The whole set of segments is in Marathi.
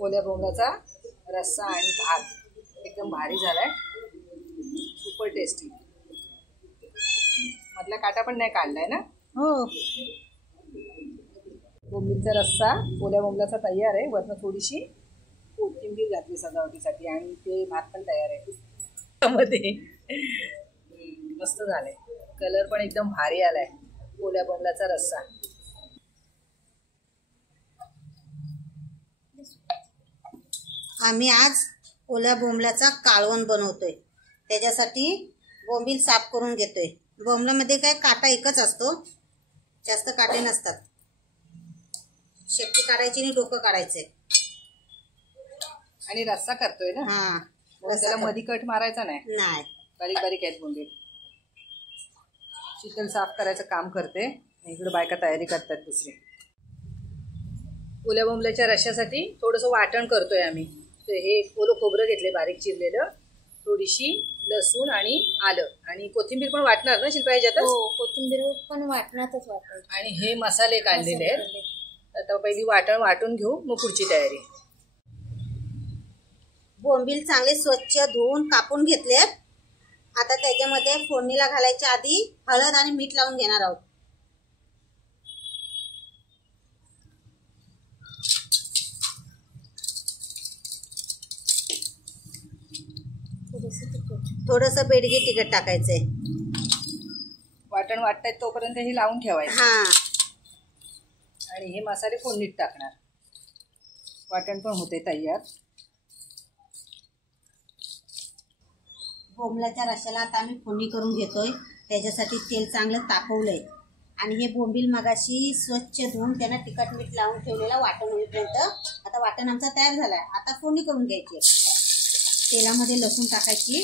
ओल्या बोंबलाचा रस्सा आणि भात एकदम भारी झालाय, सुपर टेस्टी. मधला काटा पण नाही काढलाय ना? हो. बोंबीलचा रस्सा ओल्या बोंबलाचा तयार आहे. वरनं थोडीशी कोथिंबीर घातली सजावटीसाठी आणि ते भात पण तयार आहे त्यामध्ये. मस्त झालंय, कलर पण एकदम भारी आलाय. ओल्या बोंबलाचा रस्सा. आम्ही आज ओल्या बोंबलाचा कालवण बनवतोय. त्याच्यासाठी बोंबील साफ करून घेतोय. बोंबलामध्ये काय काटा एकच असतो, जास्त काटे नसतात. शेपटी काढायची आणि डोकं काढायचंय. आणि रस्सा करतोय ना? हा. त्याला मधी कट मारायचा नाही. बारीक बारीक आहेत बोंबील. शीतल साफ करायचं काम करते, इकडे बायका तयारी करतात दुसरी. ओल्या बोंबल्याच्या रश्श्यासाठी थोडंसं वाटण करतोय आम्ही. तर हे ओलं खोबरं घेतले बारीक चिरलेलं, थोडीशी लसूण आणि आलं आणि कोथिंबीर पण वाटणार ना शिल्पा ह्याच्यात? हो, कोथिंबीर पण वाटणारच वाटायचं. आणि हे मसाले काढलेले आहेत. आता पहिली वाटण वाटून घेऊ, मग पुढची तयारी. बोंबील चांगले स्वच्छ धुवून कापून घेतलेत. आता त्याच्यामध्ये फोडणीला घालायच्या आधी हळद आणि मीठ लावून घेणार आहोत. थोडंसं बेडगी तिखट टाकायचंय. वाटण वाटतायत तोपर्यंत हे लावून ठेवायचं. हा. आणि हे मसाले फोडणीत टाकणार. वाटण पण होते तयार. बोंबलाच्या रश्श्याला आता आम्ही फोडणी करून घेतोय. त्याच्यासाठी तेल चांगलं तापवलंय आणि हे बोंबील मगाशी स्वच्छ धुवून त्यांना तिखट मीठ लावून ठेवलेला वाटण होईपर्यंत. आता वाटण आमचा तयार झालाय. आता फोडणी करून घ्यायची. तेलामध्ये लसूण टाकायची.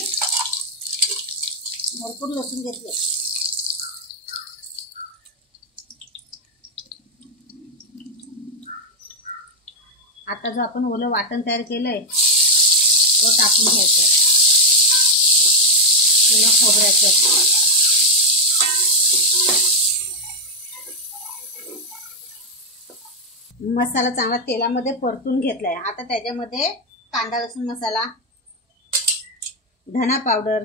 भरपूर लसूण घेतले. आता जो आपण ओलं वाटण तयार केलंय तो टाकून घ्यायचं. पुन्हा खोबऱ्याचं. मसाला चांगला तेलामध्ये परतून घेतलाय. आता त्याच्यामध्ये कांदा लसूण मसाला, धना पावडर,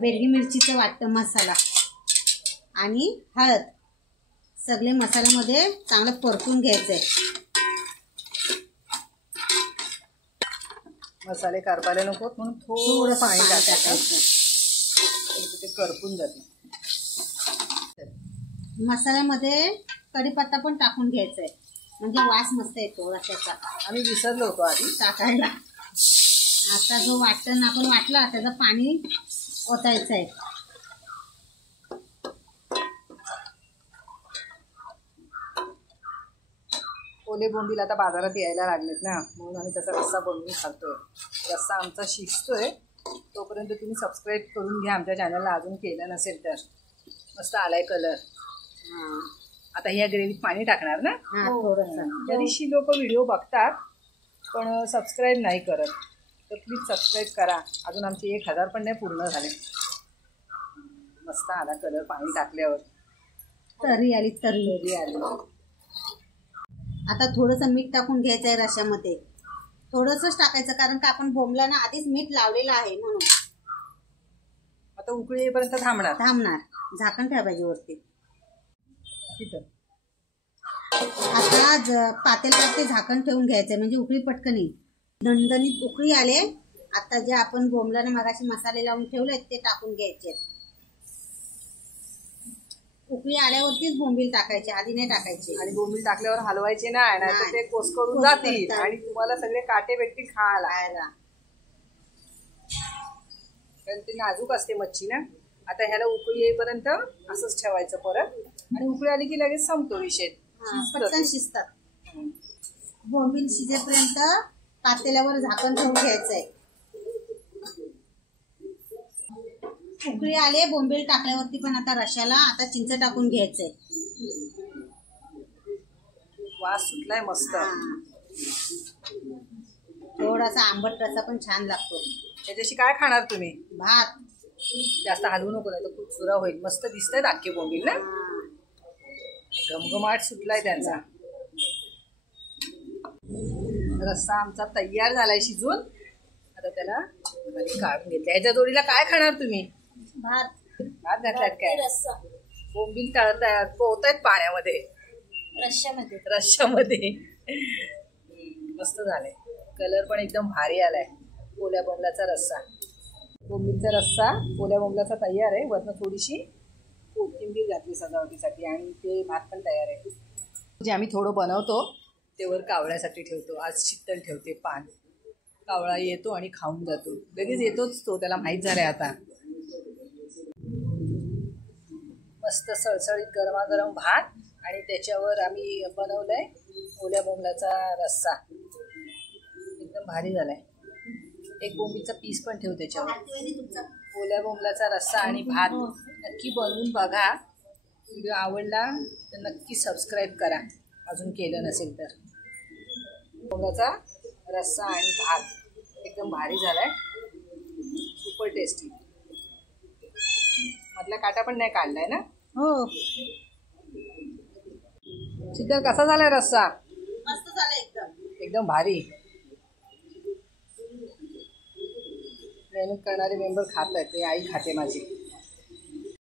बेडगी मिरचीचं वाटण मसाला आणि हळद सगळे मसाल्यामध्ये चांगलं परतून घ्यायचंय. मसाले करपायला नको म्हणून थोडं पाणी टाकायचं. ते करपून जाते. मसाल्यामध्ये कढीपत्ता पण टाकून घ्यायचंय, म्हणजे वास मस्त येतो रश्श्याचा. आम्ही विसरलो होतो आधी टाकायला. आता जो वाटण आपण वाटला त्याचं पाणी ओतायचं आहे. ओले बोंबील आता बाजारात यायला लागलेत ना, म्हणून आम्ही तसा रस्सा बनवून खातोय. रस्सा आमचा शिजतोय तोपर्यंत तुम्ही सबस्क्राईब करून घ्या आमच्या चॅनलला, अजून केलं नसेल तर. मस्त आलाय कलर. आता ह्या ग्रेव्हीत पाणी टाकणार ना थोडंसं. बरीचशी लोक व्हिडिओ बघतात पण सबस्क्राईब नाही करत, तर प्लीज सबस्क्राईब करा. अजून आमचे 1000 पण नाही पूर्ण झाले. मस्त आला कलर पाणी टाकल्यावर. तरी आली. आता थोडंसं मीठ टाकून घ्यायचं आहे रश्श्यामध्ये. थोडंसंच टाकायचं, कारण का आपण बोंबलांना आधीच मीठ लावलेलं आहे म्हणून. आता उकळी येईपर्यंत थांबणार. झाकण ठेवायचे वरती. आता पातेल्यावरती झाकण ठेवून घ्यायचंय, म्हणजे उकळी पटकन येईल. दणदणीत उकळी आले. आता जे आपण बोंबलाने मगाशी मसाले लावून ठेवले ते टाकून घ्यायचे. उकळी आल्यावरतीच बोंबील टाकायचे, आधी नाही टाकायचे. आणि बोंबील टाकल्यावर हलवायचे नाही, नाहीतर ते कोसकडून जातील आणि तुम्हाला सगळे काटे भेटतील खायला. कारण ते नाजूक असते मच्छी ना. आता ह्याला उकळी येईपर्यंत असंच ठेवायचं परत, आणि उकळी आली की लगेच संपतो विषय. पटकन शिजतात. बोंबील शिजेपर्यंत पातेल्यावर झाकण ठेवून घ्यायचंय. उकळी आले बोंबील टाकल्यावरती पण आता रश्श्याला आता चिंच टाकून घ्यायचंय. वास सुटलाय मस्त. थोडासा आंबट रस्सा पण छान लागतो. त्याच्याशी काय खाणार तुम्ही? भात. जास्त हलवू नको, नाही तर खूप चुरा होईल. मस्त दिसतंय अख्खे बोंबील ना. घमघमाट सुटलाय त्यांचा. रस्सा आमचा तयार झालाय शिजून. आता त्याला खाली काढून घेतलं. याच्या जोडीला काय खाणार तुम्ही? भात भात घातलात काय? रस्सा बोंबील तळतायत, पोहतायत पाण्यामध्ये, रश्श्यामध्ये. मस्त झालंय. कलर पण एकदम भारी आलाय. ओल्या बोंबलाचा रस्सा, बोंबीलचा रस्सा ओल्या बोंबलाचा तयार आहे. वरनं थोडीशी कोथिंबीर घातली सजावटीसाठी आणि ते भात पण तयार आहे. जे आम्ही थोडं बनवतो ते वर कावळ्यासाठी ठेवतो. आज चित्तल ठेवते पान. कावळा येतो आणि खाऊन जातो. लगेच येतोच तो, त्याला माहीत झालंय आता. मस्त सळसळीत गरमागरम भात आणि त्याच्यावर आम्ही बनवलंय ओल्या बोंबलाचा रस्सा. एकदम भारी झालाय. एक बोंबीलचा पीस पण ठेव त्याच्यावर. ओल्या बोंबलाचा रस्सा आणि भात नक्की बनवून बघा. व्हिडिओ आवडला तर नक्की सबस्क्राईब करा अजून केलं नसेल तर. बोंबलाचा रस्सा आणि भात एकदम भारी झालाय. Super tasty. मधला काटा पण नाही काढलाय ना? हो. शीतल कसा झालाय रस्सा? मस्त झालं एकदम भारी. मेहनत करणारे मेंबर खात आहेत. ते आई खाते माझी.